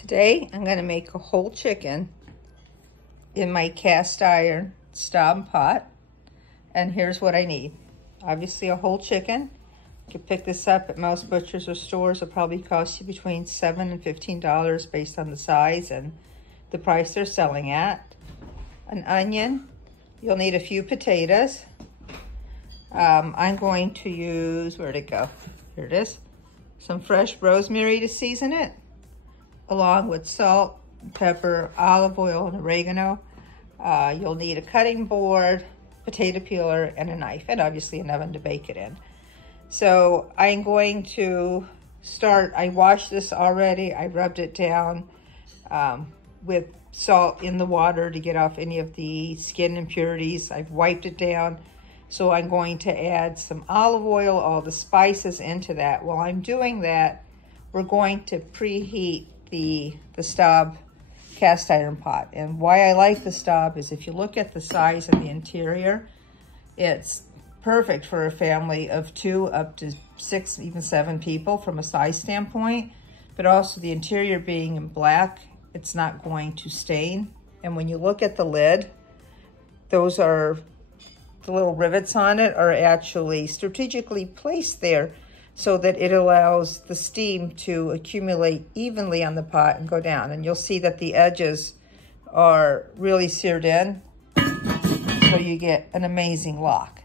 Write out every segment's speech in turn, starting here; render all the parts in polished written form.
Today, I'm going to make a whole chicken in my cast iron Staub pot. And here's what I need. Obviously, a whole chicken. You can pick this up at most butchers or stores. It'll probably cost you between $7 and $15 based on the size and the price they're selling at. An onion. You'll need a few potatoes. I'm going to use, where'd it go? Here it is. Some fresh rosemary to season it, along with salt, pepper, olive oil, and oregano. You'll need a cutting board, potato peeler, and a knife, and obviously an oven to bake it in. So I'm going to start, I washed this already. I rubbed it down with salt in the water to get off any of the skin impurities. I've wiped it down. So I'm going to add some olive oil, all the spices into that. While I'm doing that, we're going to preheat the Staub cast iron pot. And why I like the Staub is if you look at the size of the interior, it's perfect for a family of 2 up to 6, even 7 people from a size standpoint. But also the interior being in black, it's not going to stain. And when you look at the lid, those are, the little rivets on it are actually strategically placed there so that it allows the steam to accumulate evenly on the pot and go down. And you'll see that the edges are really seared in, so you get an amazing lock.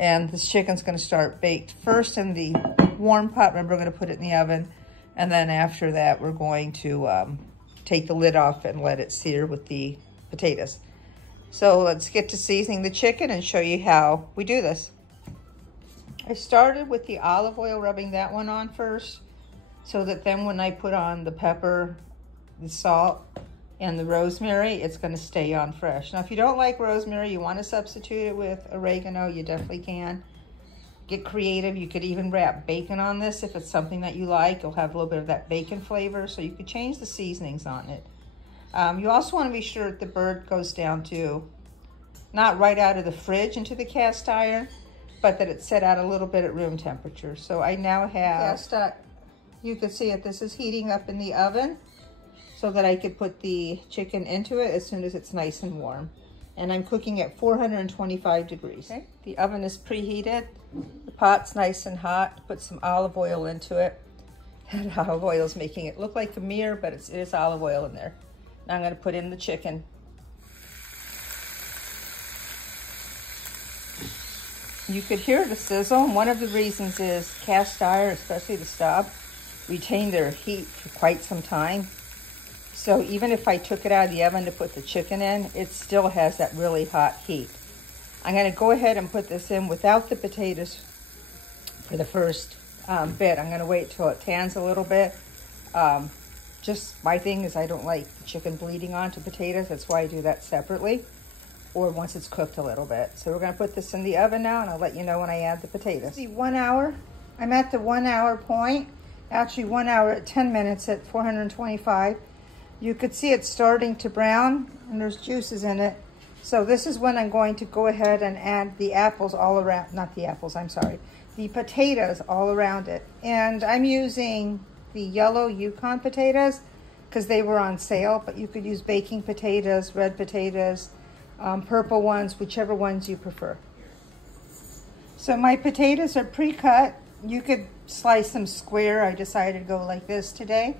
And this chicken's gonna start baked first in the warm pot. Remember, we're gonna put it in the oven. And then after that, we're going to take the lid off and let it sear with the potatoes. So let's get to seasoning the chicken and show you how we do this. I started with the olive oil, rubbing that one on first, so that then when I put on the pepper, the salt, and the rosemary, it's gonna stay on fresh. Now, if you don't like rosemary, you wanna substitute it with oregano, you definitely can. Get creative. You could even wrap bacon on this if it's something that you like. It'll have a little bit of that bacon flavor, so you could change the seasonings on it. You also want to be sure that the bird goes down to, not right out of the fridge into the cast iron, but that it's set out a little bit at room temperature. So I now have, you can see it, this is heating up in the oven so that I could put the chicken into it as soon as it's nice and warm. And I'm cooking at 425 degrees. Okay. The oven is preheated. The pot's nice and hot. Put some olive oil into it. And olive oil is making it look like a mirror, but it is olive oil in there. Now I'm gonna put in the chicken. You could hear the sizzle, and one of the reasons is cast iron, especially the Staub, retain their heat for quite some time. So even if I took it out of the oven to put the chicken in, it still has that really hot heat. I'm gonna go ahead and put this in without the potatoes for the first bit. I'm gonna wait till it tans a little bit. Just my thing is I don't like the chicken bleeding onto potatoes. That's why I do that separately, or once it's cooked a little bit. So we're gonna put this in the oven now, and I'll let you know when I add the potatoes. See, 1 hour, I'm at the 1 hour point. Actually 1 hour at 10 minutes at 425. You could see it starting to brown, and there's juices in it. So this is when I'm going to go ahead and add the apples all around, not the apples, I'm sorry, the potatoes all around it. And I'm using the yellow Yukon potatoes because they were on sale, but you could use baking potatoes, red potatoes, purple ones, whichever ones you prefer. So my potatoes are pre-cut. You could slice them square. I decided to go like this today.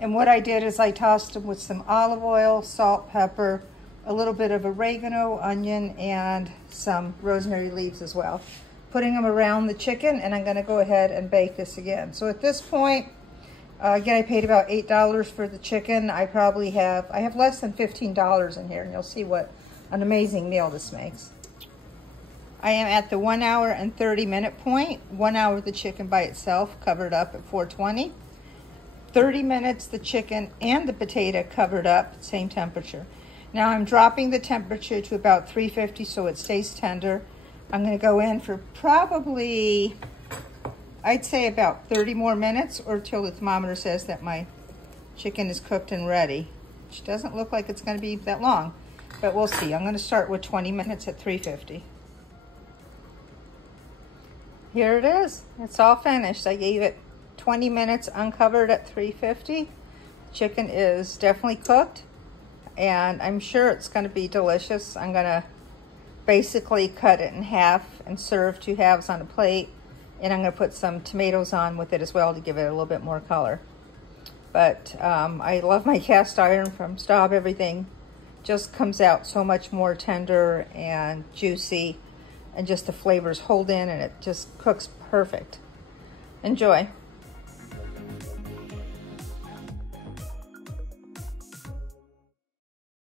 And what I did is I tossed them with some olive oil, salt, pepper, a little bit of oregano, onion, and some rosemary leaves as well. Putting them around the chicken, and I'm gonna go ahead and bake this again. So at this point, again, I paid about $8 for the chicken. I have less than $15 in here, and you'll see what an amazing meal this makes. I am at the 1 hour and 30 minute point. 1 hour the chicken by itself, covered up at 420. 30 minutes the chicken and the potato covered up, same temperature. Now I'm dropping the temperature to about 350 so it stays tender. I'm gonna go in for probably, I'd say about 30 more minutes, or till the thermometer says that my chicken is cooked and ready, which doesn't look like it's gonna be that long, but we'll see. I'm gonna start with 20 minutes at 350. Here it is, it's all finished. I gave it 20 minutes uncovered at 350. chicken is definitely cooked, and I'm sure it's going to be delicious. I'm going to basically cut it in half and serve 2 halves on a plate, and I'm going to put some tomatoes on with it as well to give it a little bit more color. But I love my cast iron from Staub. Everything just comes out so much more tender and juicy, and just the flavors hold in, and it just cooks perfect. Enjoy.